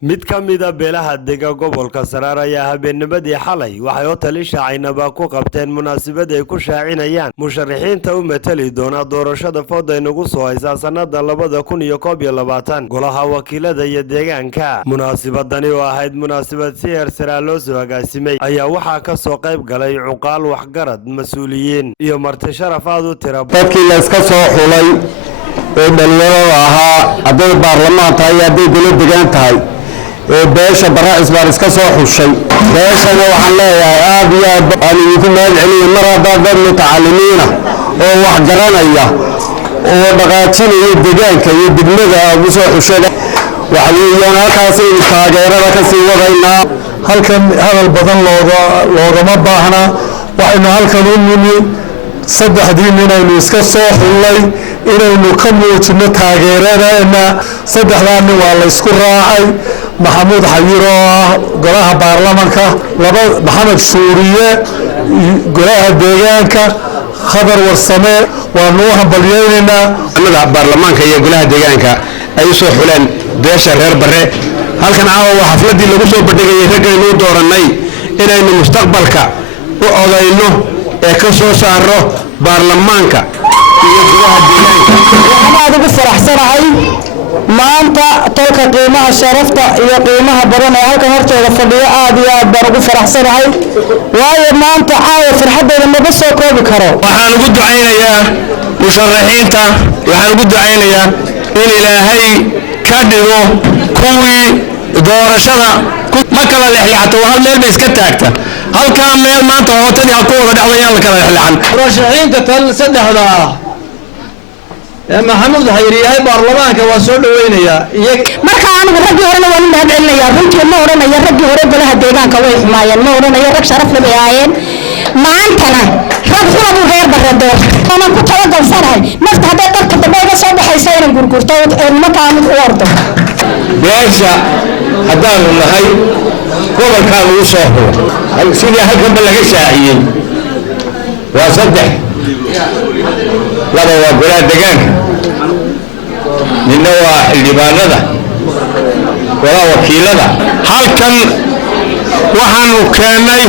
mid ka mid ah beelaha dega gobolka Saraar ayaa habeennimadii xalay waxay hotel Shaacinaaba ku qabteen munaasabad ay ku shaacinayaan musharaxiinta u matali doona doorashada fooda inagu soo haysa sanada 2021 golaha wakiilada iyo deegaanka. munaasabadani oo ahayd munaasabad si heer loo soo agaasimay ayaa waxaa ka soo qayb galay cuqaal waxgarad mas'uuliyiin iyo marti sharaf aad u tiro dadkii la iska soo xulay ee dhalinyarada ahaa haday baarlamaan tahay haday dowlad deegaan tahay beesha Baraacis baan iska soo xushay beeshana waxaan leeyahay aad iyo aad aan idinku mahad celiyay mar haddaan dad mutacalimiina oo wax garanaya oo dhaqaajinaya deegaanka iyo degmada ugu soo xushay waxa weeyaan halkaas in taageerada ka sii wadaynaa halkan hadal badan loogama baahna waxaynu halkan u nimi saddexdii nin aynu iska soo xulay inaynu ka muujino taageeradeena saddexdaa nin waa la isku raacay محمود حيرو قراها بارلمانكا محمد سورية قراها ديغانكا خضر والسماء ونوها بلياننا أنا بارلمانكا يا قراها ديغانكا أي سو حلان ديشا غير بري هل كان عاوة حفلتي اللي قصوا بديغا يتقل نو دوراني إلا إنه مستقبلك وأضاينه كسو سارو بارلمانكا يا قراها ديغانكا أنا هذا بفرح سرعي maanta tolka qiimaha sharafta iyo qiimaha badan ee halka hortooda fadhiyo aad iyo aad baan ugu faraxsanahay waayo maanta caawa farxadeeda ma soo koobi karo waxaan ugu ducaynayaa musharaxiinta waxaan ugu ducaynayaa in Ilaahay ka dhigo kuwii doorashada ma kala leexleexato hal meel bay iska taagta halka meel maanta hootadii ha ku wada dhacdayaan la kala leexleexan musharaxiinta tan saddexda محمود حيري هاي برلمانك وسودوينيا marka anigu ragii horena waan u mahad celinayaa runtii ma oranaya ragii hore golaha deegaanka way xumaayeen ma oranaya rag sharaf leh ayeen maantana rag xulad u heer barado ana ku talagalsanahay nafta haday dadka dabeyga soo baxaysa inaan gurgurto marka aan u ordo beesha hadaan nahay gobolka lagu soo xulo sidii halkan laga shaaciyay waa saddex laba waa golaha deegaanka ninna waa xildhibaanada golaha wakiilada halkan waxaanu keenay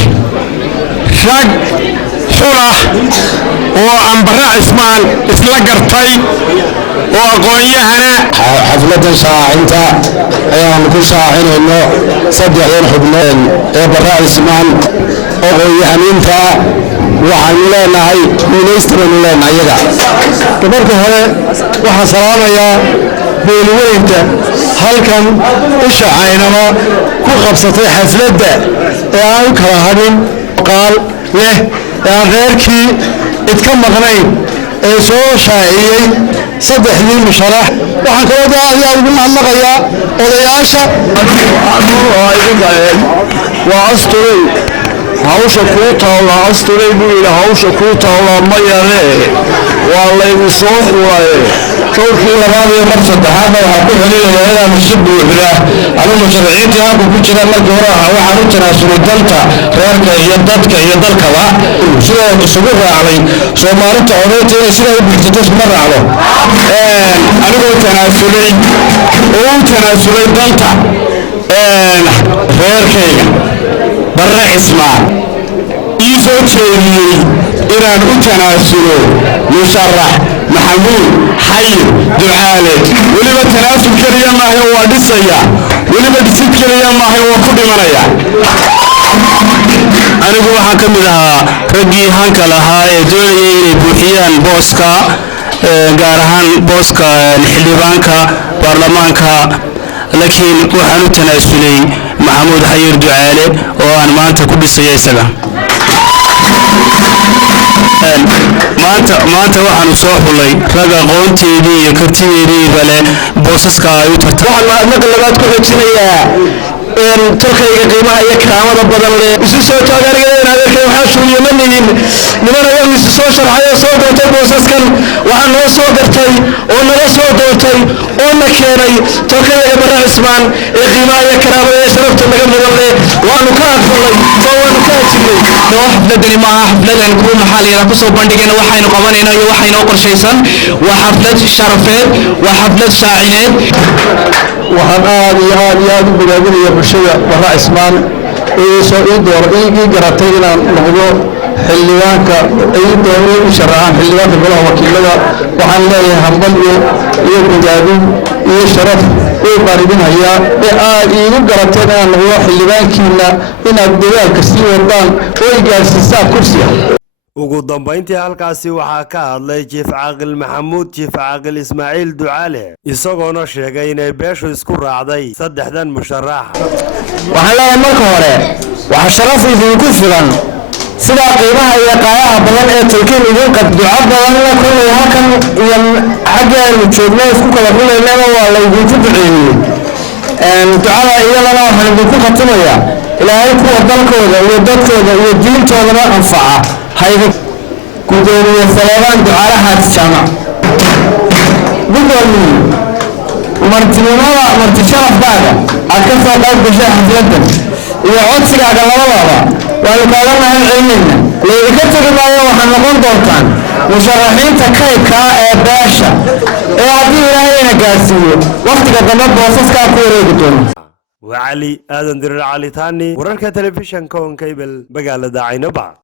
rag xula oo aan Baraacis maan isla gartay oo aqoonyahana xafladda shaacinta ayaan ku shaacinayno saddexdan xubnood ee Baraacis maan aqoonyahaninta waxaan leenahay ministrana leenahay ayaga marka hore waxaan salaamayaa beelweynta halkan Shaacinaaba ku qabsatay xafladda ee aan kala hadin qaal leh ee reerkii idka maqnayn ee soo shaaciyay saddexdii musharax waxaan kala aad ugu mahadnaqayaa odayaasha waa asturay hawsha ku taala asturay buu ila hawsha ku taala ma yare waa la igu soo xulay showrkii labaad iyo mar saddexaad waxa ku xiliyay inaan shibbu xilaa anu musharaxiinta ku jira markii hore waxaan u tanaasulay danta reerka iyo dadka iyo dalkaba sidoo isugu raacay Soomaalida oreeyay sida ay bulshada isma raacdo anigoo tanaasulay danta reerkayga Baraacis maan isoo jeediyay inaan u tanaasulo musharax محمود حير دعالة ولما تناسب كريا ما هو دسيا ولما دسيت كريا ما هو كل مريا أنا أقول حكم لها رجي هنك لها دولي بوحيان بوسكا جارهان بوسكا الحليبانكا برلمانكا لكن وحنو تناسلي محمود حير دعالة وأنا ما أنت كل سياسة maanta waxaan soo xulay rag aqoonteedii iyo kartideedii bale boosaska ay u tartay waxaan marka labaad ku xijinayaa tolkayga qiimaha iyo karaamada badan leh isu soo taageerayeen adeerkay وحاشو يمنين نمنا يوم سوشر حياة صوت وتبوسس كان وعنو صوت درتي ونلا صوت درتي ونكيري توكي برا عثمان غماية كرامة شرفت مقام الله وانو كان والله وانو كاتبي لو حفلة معها حفلة نكون محلي ركوسو بندقنا وحين قوانينا وحين أقر شيئا وحفلة شرفات وحفلة شاعرات waxaan aad u bogaadinaya bulshada Barra Cismaan ee soo idii garatay inaan noqdo xildhibaanka u sharaxan xildhibaanka golaha wakiilada waxaan leeyahay hambal iyo bogaadin iyo sharaf oo baridinaya ee aad iigu garatay inaan noqdo xildhibaankiina inaad dagaalka sii wadaan oo gaarsiisaan kursiga ugu dambeyntii halkaasi waxaa ka hadlay Chief Caaqil Maxamuud Chief Caaqil Ismaaciil Ducaale isagoona sheegay inay beeshu isku raacday saddexdan musharax waxaan leeyahay marka hore waxa sharaf idinku filan sida qiimaha iyo qaayaha badan ee tulkiin idin qad duca badan la kulay halkan iyo xaggeenu joogno isku kala ruleynaa waa la idinku duceeyay ducada iyadana waxaan idinku khatimayaa ilaahay kuwa dalkooda iyo dadkooda iyo diintooda anfaca hay'ad gudoomiye Salmaan Ducaale Xaaj Jaamac gudoomiye martinimada marti sharafkaaga aad ka soo qayb gashay xafladan iyo codsigaaga labadaba waa kaaga mahad celinayna leeyahay tagi maayo waxaan noqon doontaan musharaxiinta kaydka ee beesha ee haddii ilaahayna gaarsiiyo waqtiga dambe boosaska ku wareegi doona وعلي آذن در علي ثاني ورنك تلفزيون كون كيبل بقالة داعي نبع